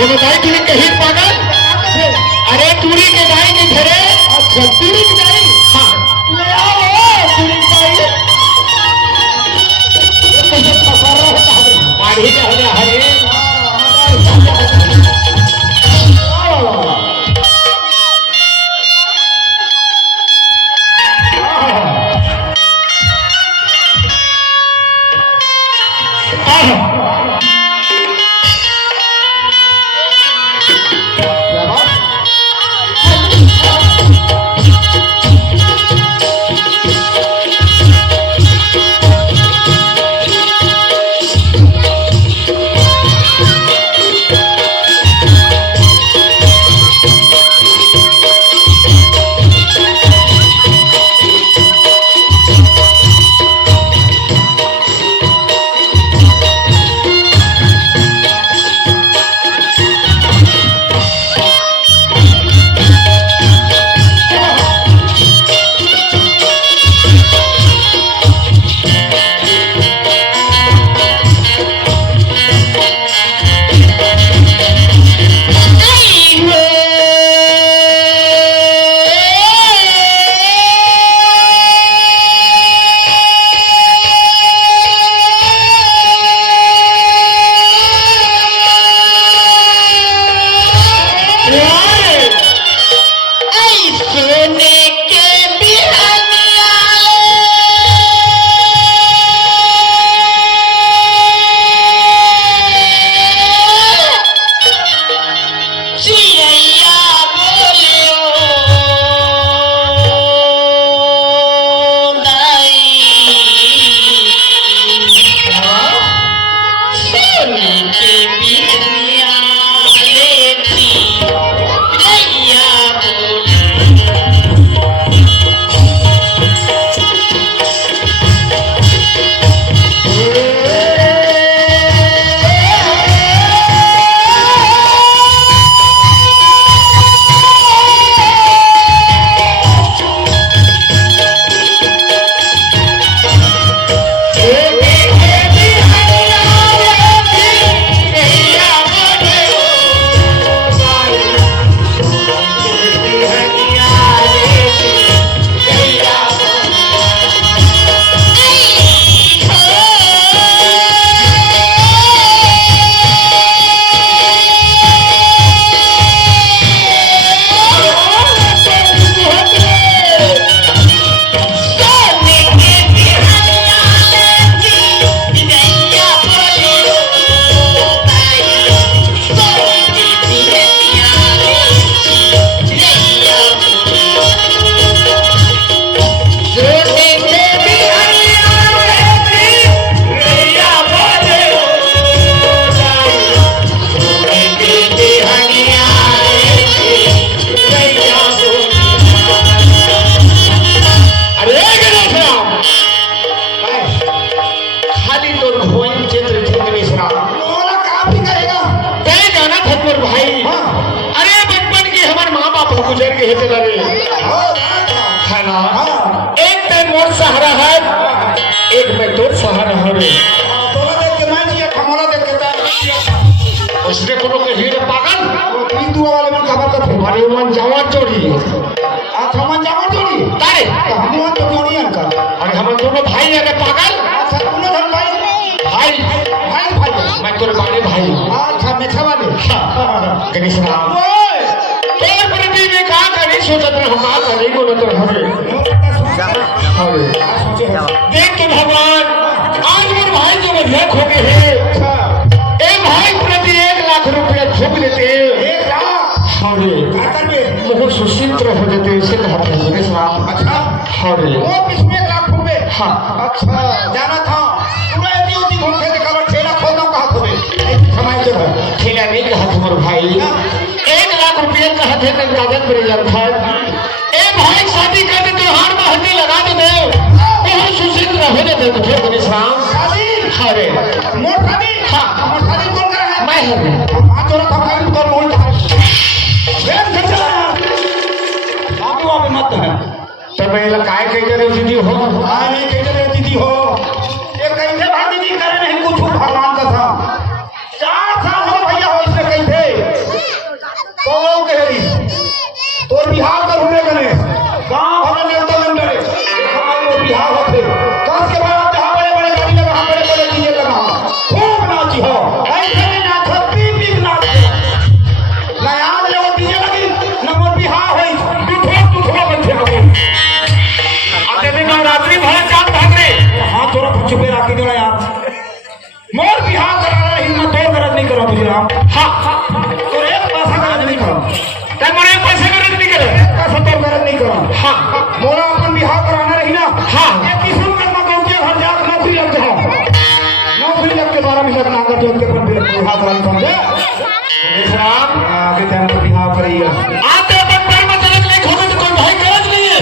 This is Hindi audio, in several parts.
वो बताई तूने कहीं पागल? अरे टूरी के गाय नहीं धरे। अच्छा टूरी की गाय? हाँ ले आओ टूरी की गाय। मुझे फंसा रहा है मारी का हरे हरे। एक टाइम मोर सहारा है, एक में तोर सहारा है रे। तोला देख के मैं जिया खमोला देख के उसने कोनो के हीरे पागल ई दुआ वाले में खबर का अरे मन जावा चोरी अच्छा मन जावा चोरी तारे हम तो चोरी अंकल। अरे हम दोनों भाई है पागल। अच्छा तुम लोग भाई भाई भाई मैं तोरे बारे भाई। अच्छा मेठा वाले गणेश राम तोर प्रति में का करी सोचत रहो का करी बोलो तो हरे देख के भगवान आज मेरे भाई जो बढ़िया खो गए हैं। ए भाई प्रति 1 लाख रुपया ठोक देते 1 लाख हरे बहुत सुचिंत्र हो जाते इसे कहते हैं गणेश राम। अच्छा हरे वो इसमें 1 लाख रुपए। हाँ अच्छा जाना था पूरा ड्यूटी घूमते थे कबर ठेला खोलना कहा तुम्हें कमाई के ठेला नहीं कहा तुम्हारे भाई 1 लाख रुपये कहते हैं कागज पर था। ए भाई शादी करते त्योहार में हल्दी लगा दे बहुत सुचिंत्र हो जाते थे गणेश राम। शादी हरे मोर शादी हाँ मोर शादी कौन कर रहा है मैं हरे हां तोरा थकाई तो बोल रहा है वेद खचा बाबू अबे मत है तो मैं काय कह रही दीदी हो हां नहीं कह रही दीदी हो ये कैसे भाई दीदी करे नहीं कुछ भगवान का था 4 साल हो भैया हो इसने कैसे करा हाँ मोरा अपन बिहार कराना रही ना हाँ किसी में मकान के घर जाकर नौकरी लग जाओ नौकरी लग के 12 महीना ना कर जो के अपन बिहार कराना समझे विश्राम आगे टाइम पर बिहार करिए आते अपन पैर में चलने के लिए खोने तो कोई भाई गरज नहीं है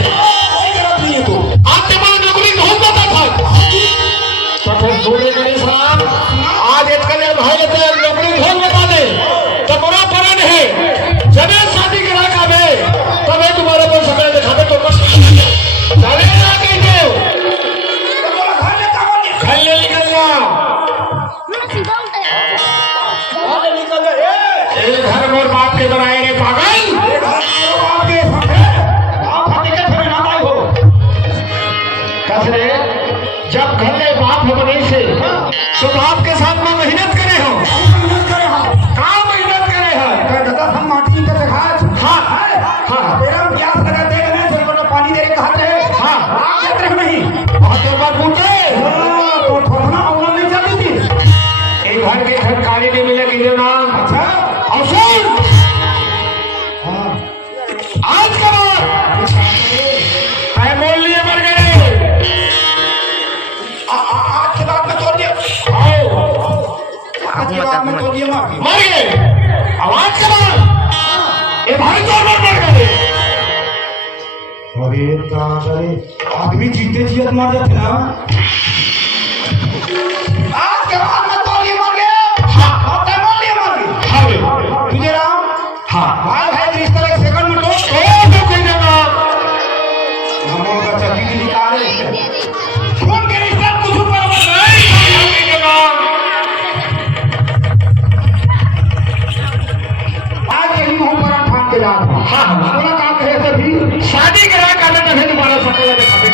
गलत नहीं है तू आते बड़ा नौकरी ढूंढ जाता था तो फिर दूल्हे के विश्राम आज एक कल भाई लेते हैं नौकरी ढूंढ बता दे तो बुरा पड़ा नहीं जब शादी करा काबे तब तुम्हारे पर सकल दिखाते तो बस चले ना कहीं घर ले निकल जाओ घर मोर बाप के बनाए रे पागल कसरे जब घर में बाप हो बने से तो बाप के साथ में मेहनत करे हो कहाँ मेहनत करे हो हाँ पानी दे रहे हाँ नहीं बहुत देर बाद पूछे तो ठोकना औना नहीं चलती थी एक घर के सरकारी में मिले कि ना अच्छा अवसर आज का है बोल लिए मर गए आज के बाद में तोड़ दिया आओ आज के बाद में तोड़ दिया मर गए आवाज के बाद ये भाई तो मर गए अरे तारे आदमी जीते जियत मर जाते ना आज के बाद में तोड़ दिया मर गए हाँ अब तक मर दिया मर गए हाँ तुझे राम हाँ भाई भाई के रिश्ता एक सेकंड में तोड़ तो कोई देना हम का चक्की निकाले खून के रिश्ता कुछ ऊपर नहीं देना आज यही हम पर ठान के जात हाँ पूरा काम कहे से भी शादी करा करने तो है तुम्हारा सकल दिखाते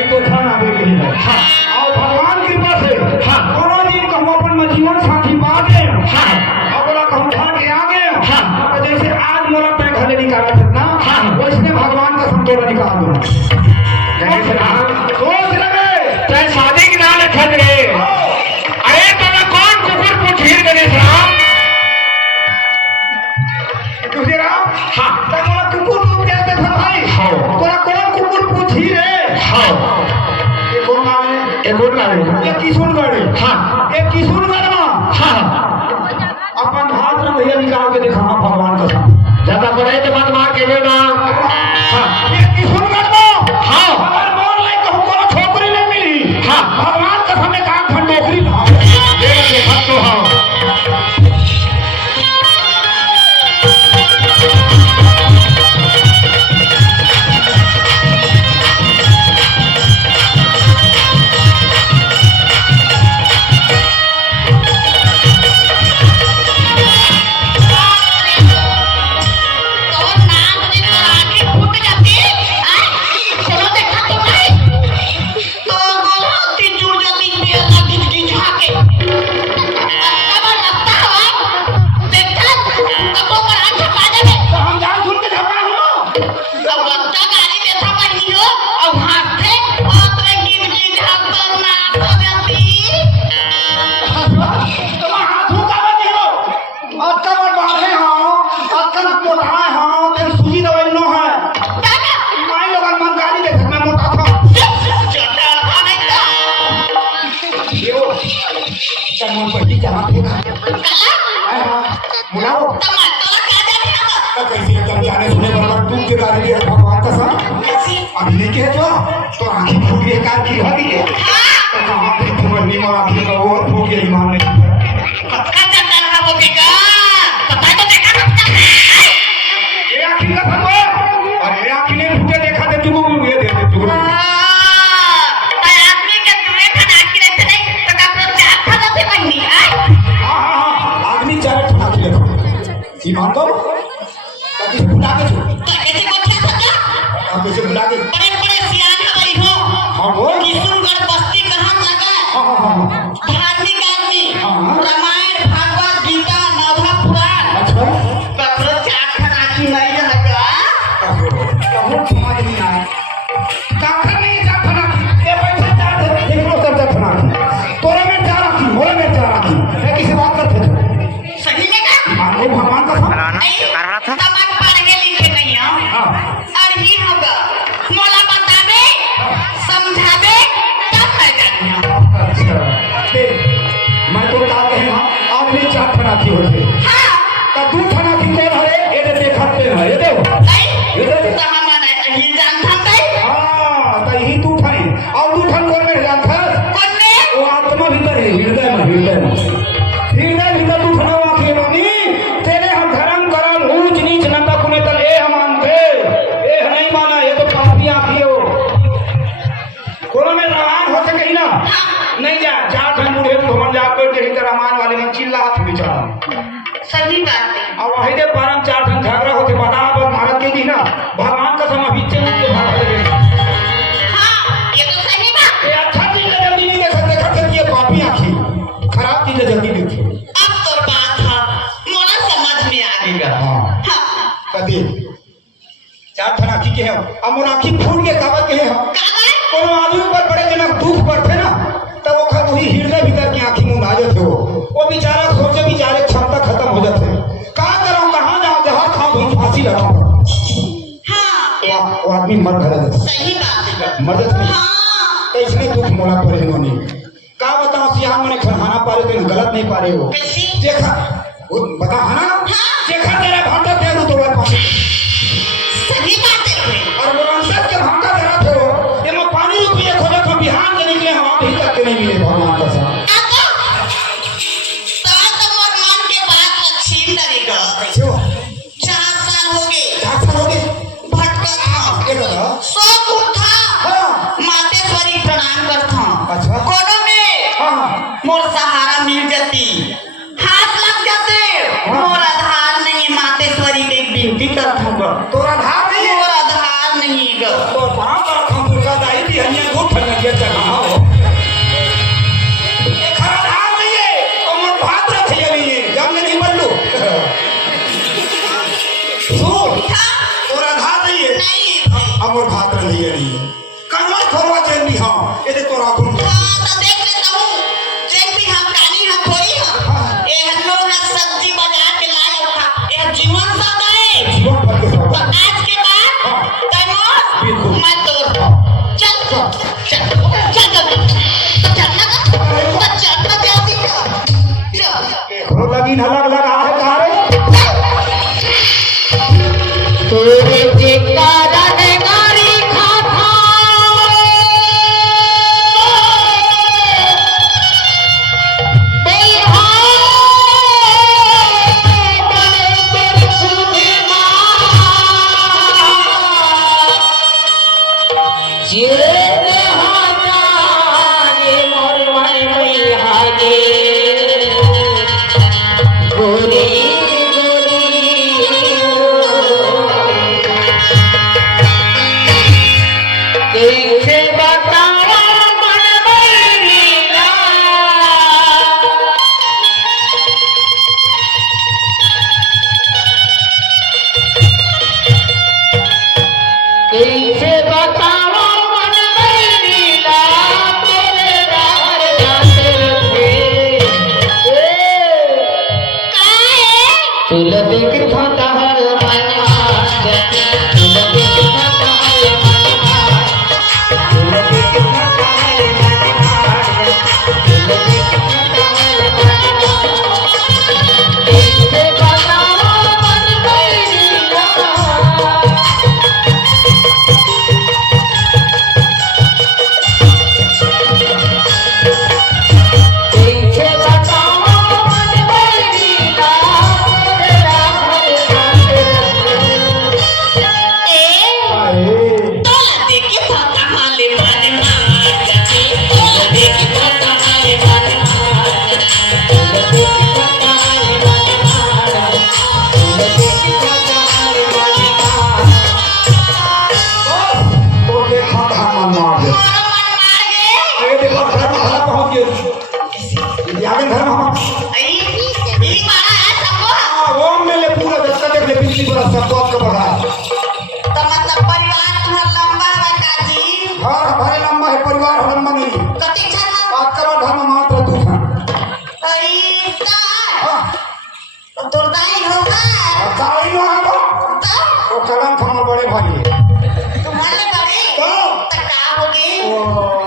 एक तो ठान आवे के लिए हाँ और भगवान की कृपा से हाँ कोनो दिन को हम अपन में जीवन साथी पा गए हाँ और बोला कहूं ठान के आ गए हाँ तो जैसे आज मोरा पे घरे निकाला था ना हाँ वैसे भगवान का संतोला निकाल दो जैसे राम सोच लगे चाहे शादी की ना लिखत रे अरे तोरा कौन कुकुर पूछीर करे राम तुझे राम हाँ तो मोरा कुकुर तू कहते था भाई हाँ तोरा कौन कुकुर पूछी रे हाँ ये कौन नाम है एक और नाम ये किशुनगढ़ हाँ ये किशुनगढ़ में हाँ अपन हाथ में भैया निकाल के दिखा भगवान का साथ ज्यादा बड़े तो मत मार के देना हाँ ये किशुनगढ़ में हाँ अगर बोल रहे कहूं कोनो छोकरी नहीं मिली हाँ भगवान का सामने काम खंड नौकरी ना देख के फट तो हाँ भगवान का साथ अभी के तो आंखी फूट गई कार की हो गई तो कहां पे तुम्हारी नहीं मारा आंखी का वो फूट गई ईमान ने पक्का चंदन का वो बेगा पता तो देखा ना ये आंखी का फूट और ये आंखी ने फूटे देखा दे तुमको ये दे दे तुमको आदमी के दुए खाना की रहते नहीं तो का चार खाना से बननी है हां आदमी चार खाना की रहते ईमान को ताकि बुला के कैसे बोलता सजा आप कैसे बुला के बड़े बड़े सियान हमारी हो हां बोल किशुनगढ़ बस्ती कहां लगा हां धार्मिक आदमी हाँ। रामायण भागवत गीता नवधा पुराण अच्छा ककरो चार खाना की नहीं रहेगा कहो समझ नहीं आया काखर नहीं जा खाना ये पैसा जा दे एक लोग कर खाना तोरे में चार आखी मोरे में चार आखी है किसी बात करते थे सही में का वो भगवान का नहीं तब पढ़े लिखे नहीं हो हां और ही होगा चार फनाथी होते हाँ तो दू फनाथी कौन हरे ये देखते हैं ये देखो नहीं तो हम ही जानता है हाँ तो यही दू ठन और दू ठन कौन में जानता है कौन में वो आत्मा भीतर है हृदय में भीतर तू खड़ा हुआ के रोनी तेरे हम धर्म करम ऊंच नीच नंदा कुने तल ए हम मानते ए नहीं माना ये तो पापी आखी हो कोनो में रवान हो सके ही ना नहीं जा जा ठन बूढ़े भवन जा कर के इधर रमान वाले में चिल्ला हाथ बिचारा सही बात है अब वही दे परम चार ठन झगड़ा होते बता पर भारत के दी ना भगवान का सम बीचे में के भाग लगे हाँ ये तो सही बात ये अच्छा चीज है जल्दी नहीं देख सकते खर्च किए पापी आखी खराब चीज है जल्दी देखिए अब तो बात है मोला समझ में आ गई हाँ हाँ कदी चार फनाखी के हैं अब मुनाखी फूल के कागज के हैं कागज कोनो आदमी पर बड़े जनक दुख पड़ते ना तब वो वही हृदय भीतर की आंखी मुंह आ जाते हो वो बेचारा सोचे बेचारे क्षमता खत्म हो जाते कहाँ करो कहाँ जाओ जहाँ खाओ धूम फांसी लगाओ हाँ वो आदमी मर घरे जाता सही बात है मदद नहीं हाँ कैसे दुख मोला पड़े इन्होंने का बताओ सियाह मने खाना पा रहे हो गलत नहीं पा रहे हो कैसी देखा वो बता है ना देखा तेरा भाटा तेरू तो पानी सही बात है और मुरांसत के भाटा तेरा थे हो ये मैं पानी रुपये खोजा तो बिहान के निकले हम अभी तक के नहीं मिले भगवान का साथ तो मोर मन के बात अच्छी लगेगा कैसे हो 4 साल हो गए भटका ये बताओ सो उठा हाँ मातेश्वरी प्रणाम करता अच्छा कोनो में हाँ मोर सहारा मिल जाती हाथ लग जाते मोर आधार नहीं मातेश्वरी के विनती करता हूँ तोरा धार नहीं है मोर आधार नहीं ग तो वहाँ पर हम दुर्गा दाई भी हनिया गुट लगे चढ़ा हो ये खरा धार नहीं है तो मन भात रखे नहीं है जब नहीं बल्लू सुन तोरा धार नहीं है नहीं अमर भात नहीं है कन्वर खोवा चेनी हाँ ये दे तोरा गुण तो देख लेता हूँ जब भी हम कानी हम खोई हम ये हम लोग ना सब्जी बाजार के लाए उठा ये जीवन सब है जीवन भर के तो साथ आज के बाद तैमूर बिल्कुल। मैं तोड़ चल चल चल चल चलना का चलना जल्दी चल देखो लगी न लगा है कहा रे तेरे जयकारा ने गारी खाता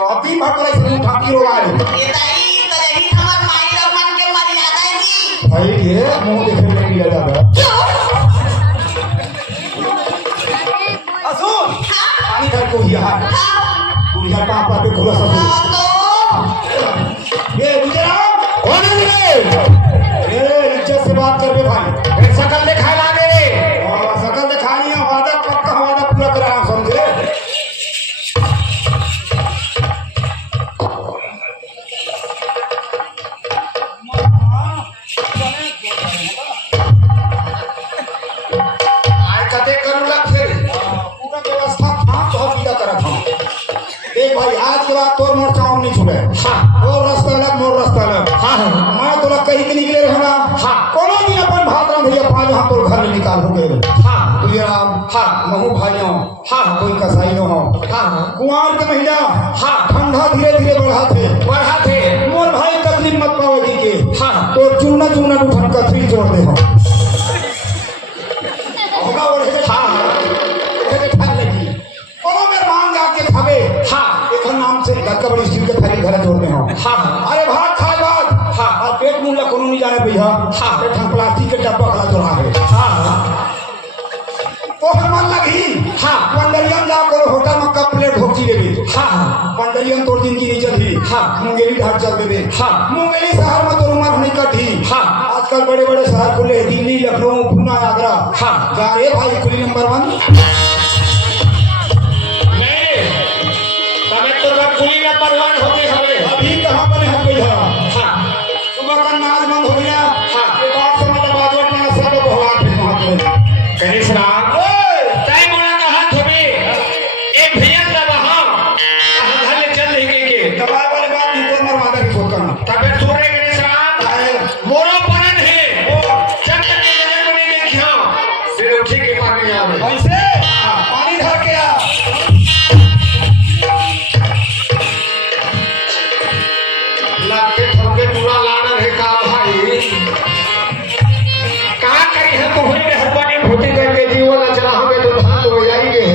ठाकी रो आ रही ये ताई तो यही हमर माई रमन के मर्यादा जी भाई ये मुंह देखे में नहीं लगा रहा असुर पानी भर को यहाँ तू यहाँ कहाँ पर पे खुला सब ये गुजरात कौन है ये? ये इज्जत से बात कर बे भाई ये शकल दिखा लागे रे। और शकल दिखानी है वादा पक्का वादा पूरा करा हम समझे आय कते करू लग फिर पूरा व्यवस्था था तो हम क्या करा था देख भाई आज के बाद तोर मोर चाव नहीं छुड़े हाँ और रास्ता अलग मोर रास्ता अलग हाँ मैं तोला कहीं के निकले रहना हाँ। कोनो दिन अपन भात राम भैया पाँच हम तोर घर में निकाल हो गए हाँ तुझे राम हाँ महू भाइयों हाँ कोई कसाई न हो हाँ कुंवर के महीना हाँ ठंडा धीरे धीरे बढ़ा थे बढ़ा थे मोर भाई तकलीफ मत पावे जी के हाँ तो चूना चूना उठन कथरी जोड़ दे हम होगा ओढ़े के हाँ ओढ़े के ठाक लगी कोनो में मान जाके खावे हाँ एक नाम से घर का बड़ी स्टील के थाली घर जोड़ दे हम हाँ अरे भात खाए बाद हाँ। और पेट मुंह ला कोनो नहीं जाने भैया हाँ। पेट हम प्लास्टिक के डब्बा खड़ा जोड़ा है हाँ तो हम मन लगी हाँ। पंडरियम जा कर होटल में कप प्लेट ढोकी लेबे हाँ पंडरियम तोर जिंदगी नहीं चली हाँ। मुंगेरी घाट चल देबे हाँ। मुंगेरी शहर में तोर उम्र नहीं कटी हाँ। आजकल बड़े बड़े शहर खुले हैं, दिल्ली लखनऊ पूना आगरा हाँ। जा रे भाई खुली नंबर 1 नहीं तमें तो बात कुली में परवान होते हवे अभी कहां पर हम गई है हाँ सुबह का नाच बंद हो गया हाँ। ये बात समझ बाजवट में सब भगवान फिर महात्मा कहीं सुना तय मोड़ा का हाथ होवे एक भैया का वहां घर ले चल रही के दबाए वाले बात नहीं तो मरवादा की सोच करना तबे तोरे के साथ मोरो पनन है चक के जगह को नहीं देखियो फिर उठी के पानी आवे ऐसे पानी धर के आ लगते ठोके पूरा लाना है का भाई का करी है तो होई मेहरबानी भूति करके जीवन चला हमें तो धान हो जाएंगे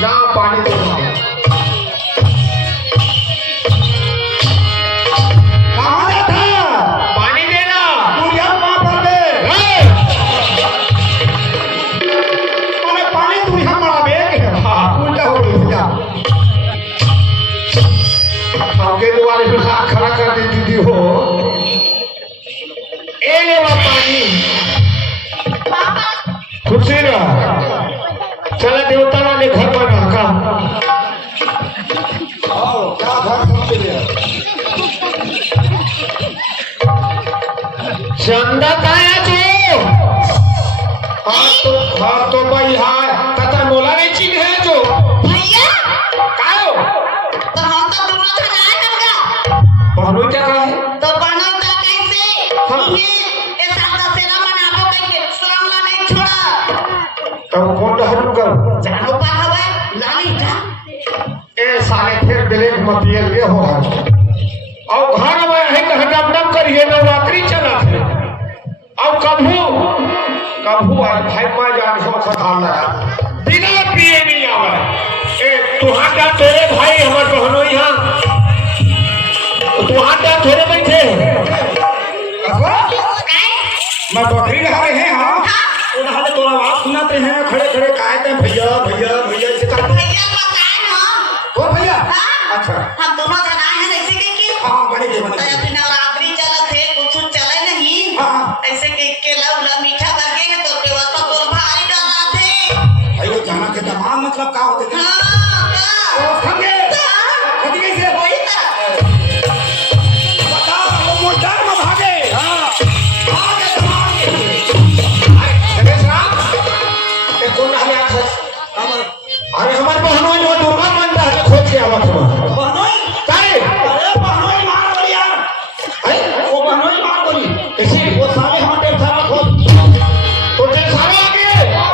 जहां पानी तो कहां जाता पानी देना तू यहाँ वहां पर दे अरे पानी तू यहाँ मरा बेग है हाँ। उल्टा हो गई भैया आपके द्वारे पे खड़ा कर दी दीदी हो ए ले वो पानी खुशी रहा चला देवता वाले घर बना का आओ क्या घर समझ लिया चंदा काया जो हाँ तो भाई हाँ तथा मोला नहीं चीज है जो भैया कायो तो हम तो दोनों खराए होगा पहलू क्या कहा है तो बनो का कैसे हाँ। ये ऐसा दशहरा मनाबो कइके सोमला नहीं छोड़ा तो कौन डहर कर जानो पा हवे लाली जा ए साले फिर ब्लैक मटियल के हो और घर में है तो डम करिए नवरात्रि चला थे अब कभू आज भाई मां जान हो खटाना बिना पिए नहीं आवे ए तुहां तोरे भाई हमर बहनो यहां तुहां थोड़े बैठे मैं बकरी लगा रहे हैं हाँ तो नहा तो आवाज सुनाते हैं खड़े खड़े कहते हैं भैया भैया भैया से कहते हैं भैया बताए ना ओ भैया हाँ? अच्छा हम दोनों खराए हैं ऐसे कइके हाँ बने तो बने अभी नवरात्रि चलत है कुछ चले नहीं हाँ। ऐसे के लव मीठा लगे है तो व्यवस्था तो भारी डाला थे भाई वो जाना के तमाम मतलब का होते हैं हाँ क्या ओ संगे कति कैसे वही तरह बता वो मोटर में भागे हाँ आगे तमाम ए कौन हले आखस अरे हमार बहनो जो दुर्गा मानता है खोज के आवत हो बहनोई काहे अरे बहनोई मार बोली यार अरे वो बहनोई मार बोली किसी वो साले हम टेप सारा खोद तो ते सारे आगे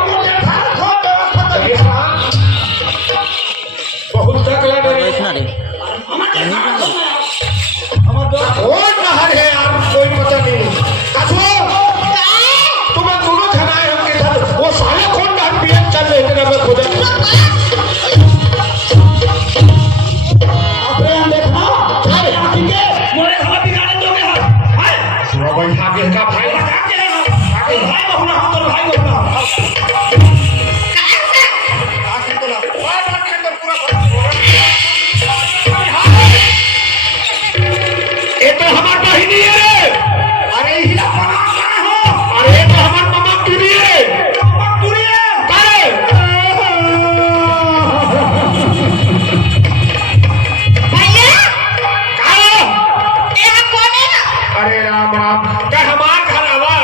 वो टेप सारा खोद व्यवस्था कर ये बहुत तक लग रही हमारे दोस्त और नहर है यार कोई पता नहीं कसो तुम दोनों खनाए हमके साथ वो साले कौन डाल पिए चल रहे थे मैं खुद अपने हम देखना अरे आगे मोरे हम बिगाड़े दोगे हाय भाई आगे का भाई भाई बहू ना हम तो भाई बहू ना ये तो हमार बहिनी है। अरे हिला बना कहाँ हो अरे ये तो हमार मामा टूरी है। दुनिया अरे भैया काहे? यहाँ कौन है ना अरे राम राम का हमार घर आवा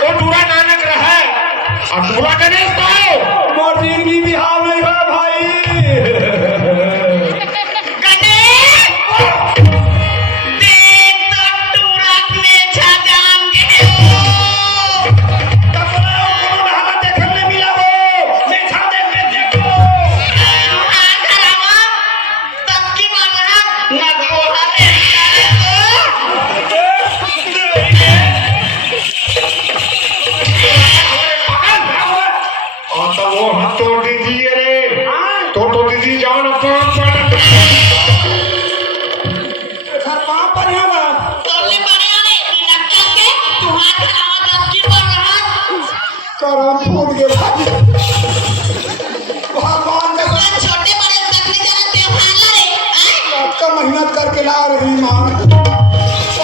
वो टूरा नानक रहे और टूरा गणेश तो मोर जिंदगी बिहार नहीं है भाई गणेश देख तो टूरक में छजान के देखने मिला वो मैं छा देखने देखो आखरावा तक्की मारा नगोहा रे और तो वो हाथ तोड़ दीजिए रे तो दीदी जाओ ना तो घर पाँव पर यहाँ बा तोले पड़े आवे बिना के तू आखरावा तक्की पर रहा करम फूट गया भगवान ने छोटे बड़े तकली जरा त्योहार रे हैं रात का मेहनत करके ला रही मां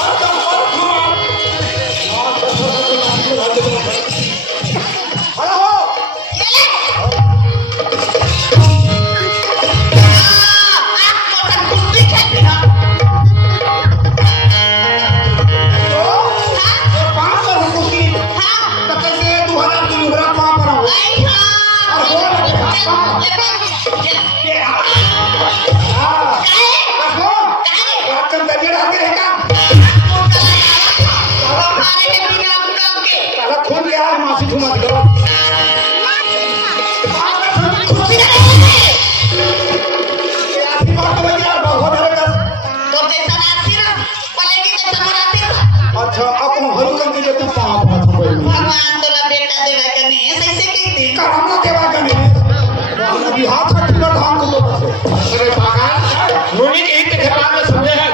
हेलो पाँच सौ रुपये तो कैसे 2000 की उगरा पाँव पर हो हाँ रखो रातन दरिया डाल के रहेगा साला खून के हाथ माफी घुमा दो आधी बात तो बजा बहुत है कर अच्छा अपन हरुकन के लिए तू पाप मत कोई करमला देवा का नहीं अभी हाथ से टूटा धान को अरे पागल नोनी के हित खिलाफ में समझे है।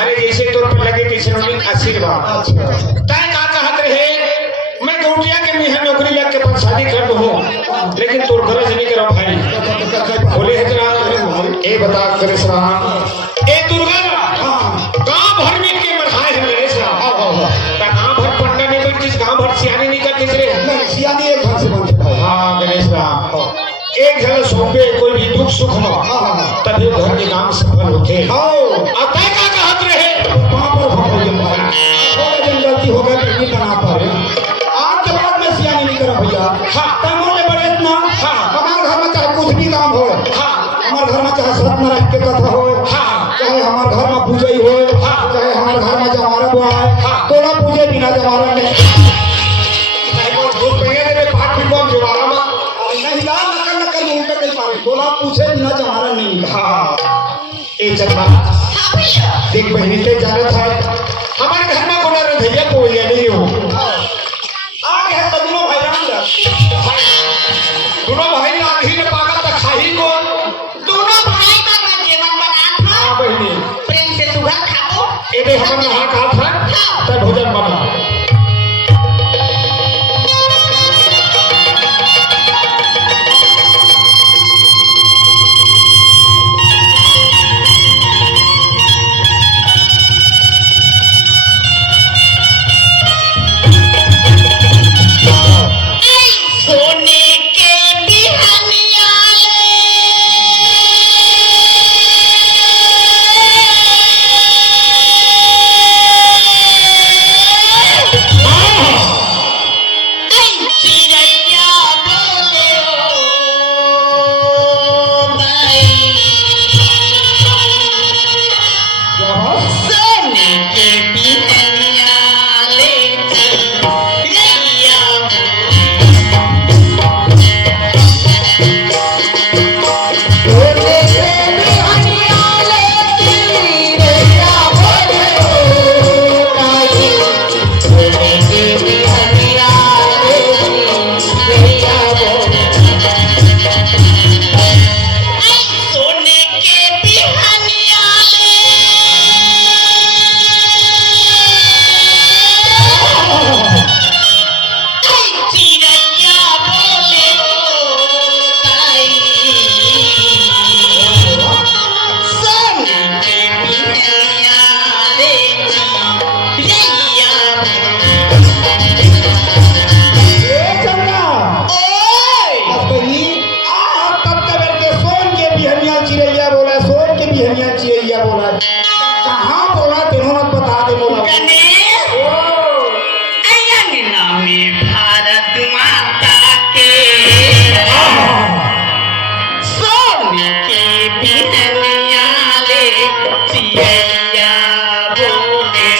अरे जैसे तोर पर लगे कैसे नोनी आशीर्वाद तय का कहत रहे मैं गौटिया के मिहर नौकरी लग के पर शादी कर दो लेकिन तोर गरज नहीं करो भाई बोले है तेरा ए बता करे सराम ए दुर्गा गांव भर में के मरहाए है मेरे सराम ता गांव भर पटना नहीं बैठिस गांव भर सियानी नहीं करती रे सियानी एक घर से बनते भाई हां गणेश राम एक जगह सौंपे कोई भी दुख सुख हो तभी घर के काम सफल होते आओ अतः का कहत रहे वहां पर भाग गए भाई थोड़ा दिन गलती हो गई नहीं बना पा रहे आज के बाद मैं सियानी नहीं करा भैया हाँ। तब मोले बड़े इतना हाँ। हमारे घर में चाहे कुछ भी काम हो हाँ। हमारे घर में चाहे सत्यनारायण के कथा हो हाँ। चाहे हमारे घर में पूजई हो हाँ। चाहे हमारे घर में जमारा हुआ है हाँ। तोड़ा पूजे बिना जमारा नहीं भूत भैया ने पाठ भी कौन जुबारा में नहीं ला नकल नकल मुंह पे कहीं पारे तोड़ा पूछे बिना जमारा नहीं निकला हाँ एक जन्मा देख बहनी ते जानत है हमारे घर में कोना रे भैया कोई नहीं हो आ गया तो दोनों भाई राम दोनों भाई आंधी ने पागल तक खाही को दोनों भाई का जीवन बना था हां बहनी प्रेम से सुगर खाओ एबे हमन नहा का था तब भोजन बना सोने के बिहनिया ले कहाँ बोला तीनों मत बता दे बोला गणेश अंगना में भारत माता के सोने के बिहनिया ले चिड़ैया बोले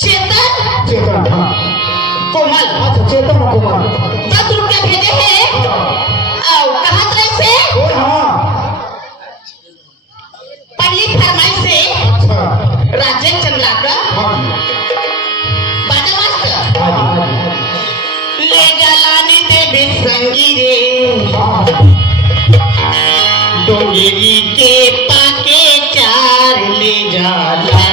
चेतन कुमार 10 रुपया भेजे हैं और कहाँ तरह से पहली फरमाइश से राजेश चंद्राकर बाजा मास्टर ले जलाने देवे संगी रे डोंगेरी के पाके चार ले जाला